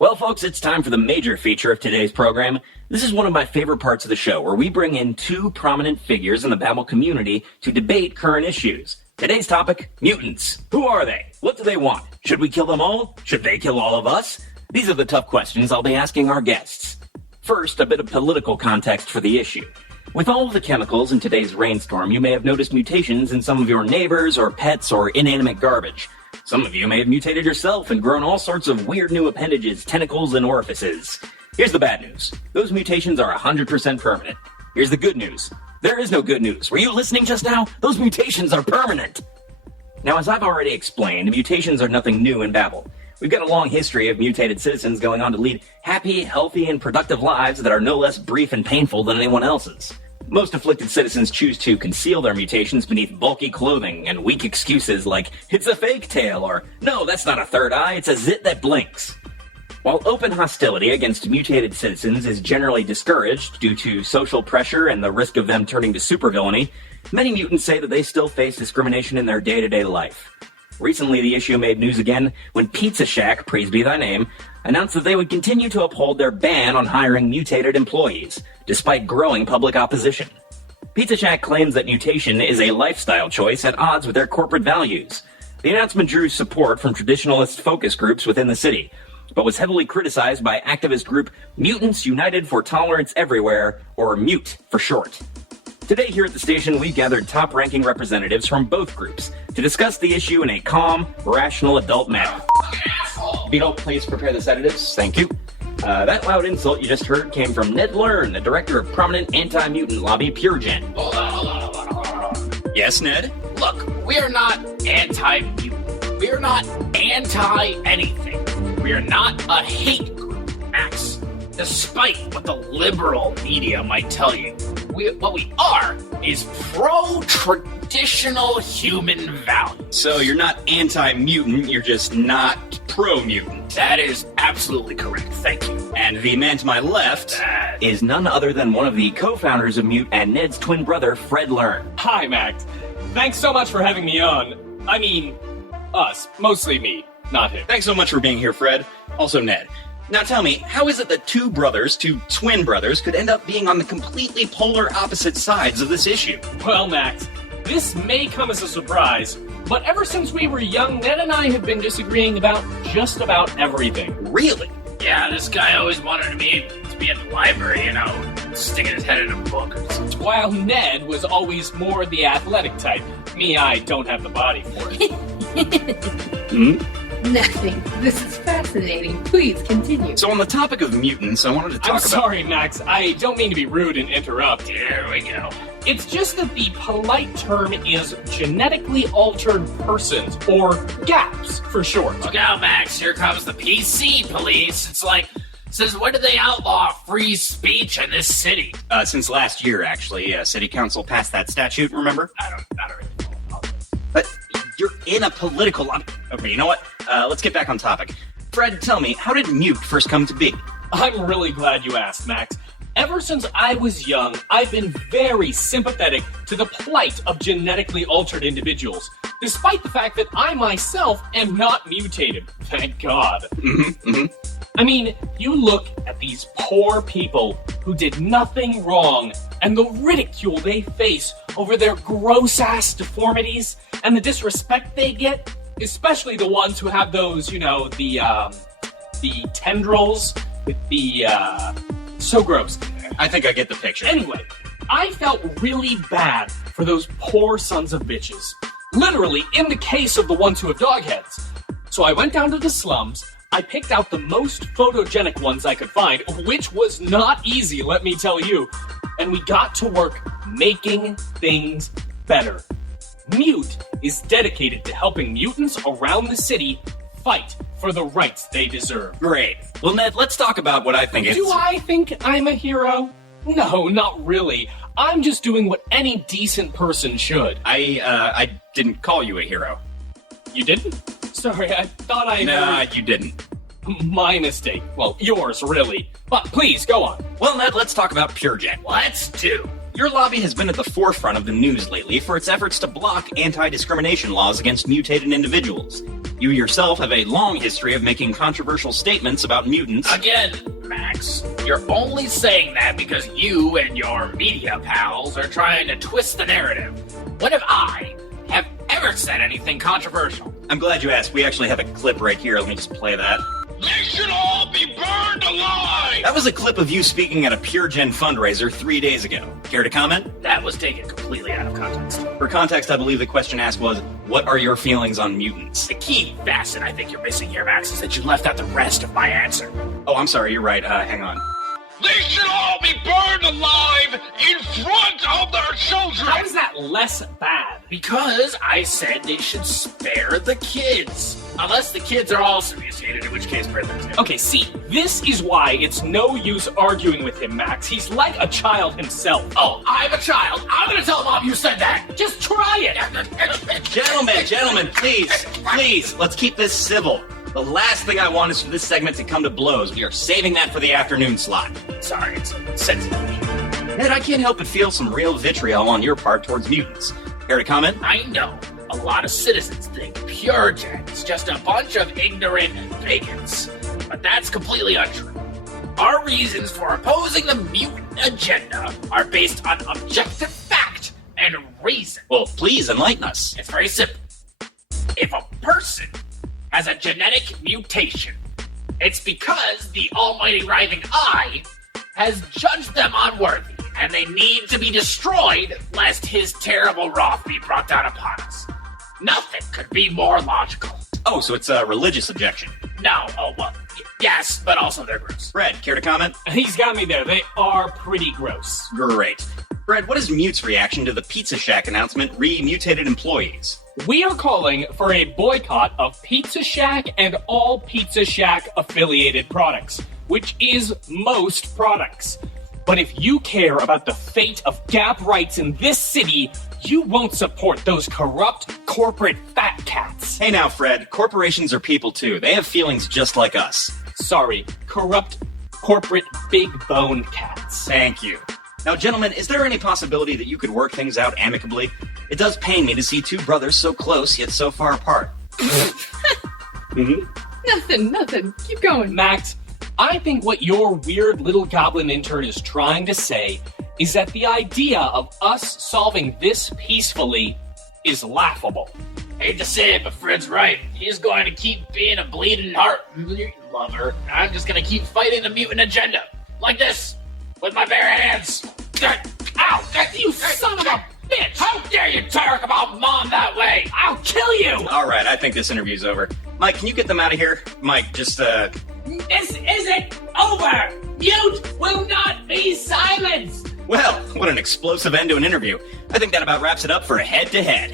Well, folks, it's time for the major feature of today's program. This is one of my favorite parts of the show, where we bring in two prominent figures in the Babel community to debate current issues. Today's topic, mutants. Who are they? What do they want? Should we kill them all? Should they kill all of us? These are the tough questions I'll be asking our guests. First, a bit of political context for the issue. With all of the chemicals in today's rainstorm, you may have noticed mutations in some of your neighbors or pets or inanimate garbage. Some of you may have mutated yourself and grown all sorts of weird new appendages, tentacles, and orifices. Here's the bad news. Those mutations are 100% permanent. Here's the good news. There is no good news. Were you listening just now? Those mutations are permanent. Now, as I've already explained, mutations are nothing new in Babel. We've got a long history of mutated citizens going on to lead happy, healthy, and productive lives that are no less brief and painful than anyone else's. Most afflicted citizens choose to conceal their mutations beneath bulky clothing and weak excuses like, it's a fake tail, or, no, that's not a third eye, it's a zit that blinks. While open hostility against mutated citizens is generally discouraged due to social pressure and the risk of them turning to supervillainy, many mutants say that they still face discrimination in their day-to-day life. Recently, the issue made news again when Pizza Shack, praise be thy name, announced that they would continue to uphold their ban on hiring mutated employees, despite growing public opposition. Pizza Shack claims that mutation is a lifestyle choice at odds with their corporate values. The announcement drew support from traditionalist focus groups within the city, but was heavily criticized by activist group Mutants United for Tolerance Everywhere, or MUTE for short. Today here at the station, we gathered top-ranking representatives from both groups to discuss the issue in a calm, rational adult manner. Beetle, please prepare the sedatives. Thank you. That loud insult you just heard came from Ned Lerne, the director of prominent anti-mutant lobby PureGen. Hold on. Yes, Ned? Look, we are not anti-mutant. We are not anti-anything. We are not a hate group, Max. Despite what the liberal media might tell you, what we are is pro-traditional human values. So you're not anti-mutant, you're just not pro-mutant. That is absolutely correct, thank you. And the man to my left is none other than one of the co-founders of Mute and Ned's twin brother, Fred Lerne. Hi, Max. Thanks so much for having me on. I mean, us. Mostly me, not him. Thanks so much for being here, Fred. Also, Ned. Now tell me, how is it that two twin brothers, could end up being on the completely polar opposite sides of this issue? Well, Max, this may come as a surprise, but ever since we were young, Ned and I have been disagreeing about just about everything. Really? Yeah, this guy always wanted me to be in the library, sticking his head in a book or something. While Ned was always more the athletic type. Me, I don't have the body for it. Nothing. This is fascinating. Please continue. So on the topic of mutants, I wanted to talk I'm about... sorry, Max. I don't mean to be rude and interrupt. Here we go. It's just that the polite term is genetically altered persons, or GAPs for short. Look out, Max. Here comes the PC police. It's like, since when did they outlaw free speech in this city? Since last year, actually. City Council passed that statute, remember? I don't really know. But you're in a political lobby. Okay, you know what? Let's get back on topic. Fred, tell me, how did Mute first come to be? I'm really glad you asked, Max. Ever since I was young, I've been very sympathetic to the plight of genetically altered individuals, despite the fact that I myself am not mutated. Thank God. I mean, you look at these poor people who did nothing wrong, and the ridicule they face over their gross-ass deformities, and the disrespect they get, especially the ones who have those, the tendrils with the, so gross. I think I get the picture. Anyway, I felt really bad for those poor sons of bitches. Literally, in the case of the ones who have dog heads. So I went down to the slums, I picked out the most photogenic ones I could find, which was not easy, let me tell you, and we got to work making things better. Mute is dedicated to helping mutants around the city fight for the rights they deserve. Great. Well, Ned, let's talk about what I think is... Do I think I'm a hero? No, not really. I'm just doing what any decent person should. I didn't call you a hero. You didn't? Sorry, I thought I... Nah, you didn't. My mistake. Well, yours, really. But please, go on. Well, Ned, let's talk about PureGen. Let's do. Your lobby has been at the forefront of the news lately for its efforts to block anti-discrimination laws against mutated individuals. You yourself have a long history of making controversial statements about mutants. Again, Max, you're only saying that because you and your media pals are trying to twist the narrative. When have I ever said anything controversial? I'm glad you asked. We actually have a clip right here. Let me just play that. They should all be burned alive! That was a clip of you speaking at a Pure Gen fundraiser 3 days ago. Care to comment? That was taken completely out of context. For context, I believe the question asked was, what are your feelings on mutants? The key facet I think you're missing here, Max, is that you left out the rest of my answer. Oh, I'm sorry. You're right. Hang on. They should all be burned alive in front of their children! How is that less bad? Because I said they should spare the kids. Unless the kids are also mutated, in which case burn them too. Okay, see, this is why it's no use arguing with him, Max. He's like a child himself. Oh, I'm a child. I'm gonna tell Mom you said that. Just try it. Gentlemen, please, let's keep this civil. The last thing I want is for this segment to come to blows. We are saving that for the afternoon slot. Sorry, it's sensitive. Ned, I can't help but feel some real vitriol on your part towards mutants. Care to comment? I know. A lot of citizens think Pure Gen is just a bunch of ignorant bigots. But that's completely untrue. Our reasons for opposing the mutant agenda are based on objective fact and reason. Well, please enlighten us. It's very simple. If a person has a genetic mutation, it's because the almighty writhing eye has judged them unworthy, and they need to be destroyed lest his terrible wrath be brought down upon us. Nothing could be more logical. Oh, so it's a religious objection. No, yes, but also they're gross. Fred, care to comment? He's got me there. They are pretty gross. Great. Fred, what is Mute's reaction to the Pizza Shack announcement re-mutated employees? We are calling for a boycott of Pizza Shack and all Pizza Shack affiliated products, which is most products. But if you care about the fate of Gap rights in this city, you won't support those corrupt corporate fat cats. Hey now, Fred, corporations are people too. They have feelings just like us. Sorry, corrupt corporate big bone cats. Thank you. Now, gentlemen, is there any possibility that you could work things out amicably? It does pain me to see two brothers so close yet so far apart. Nothing. Keep going. Max, I think what your weird little goblin intern is trying to say is that the idea of us solving this peacefully is laughable. Hate to say it, but Fred's right. He's going to keep being a bleeding heart mutant lover. I'm just going to keep fighting the mutant agenda. Like this. With my bare hands. Ow! You son of a bitch! How dare you talk about Mom that way? I'll kill you! All right, I think this interview's over. Mike, can you get them out of here? Mike, just, This isn't over! Mute will not be silenced! Well, what an explosive end to an interview. I think that about wraps it up for Head to Head.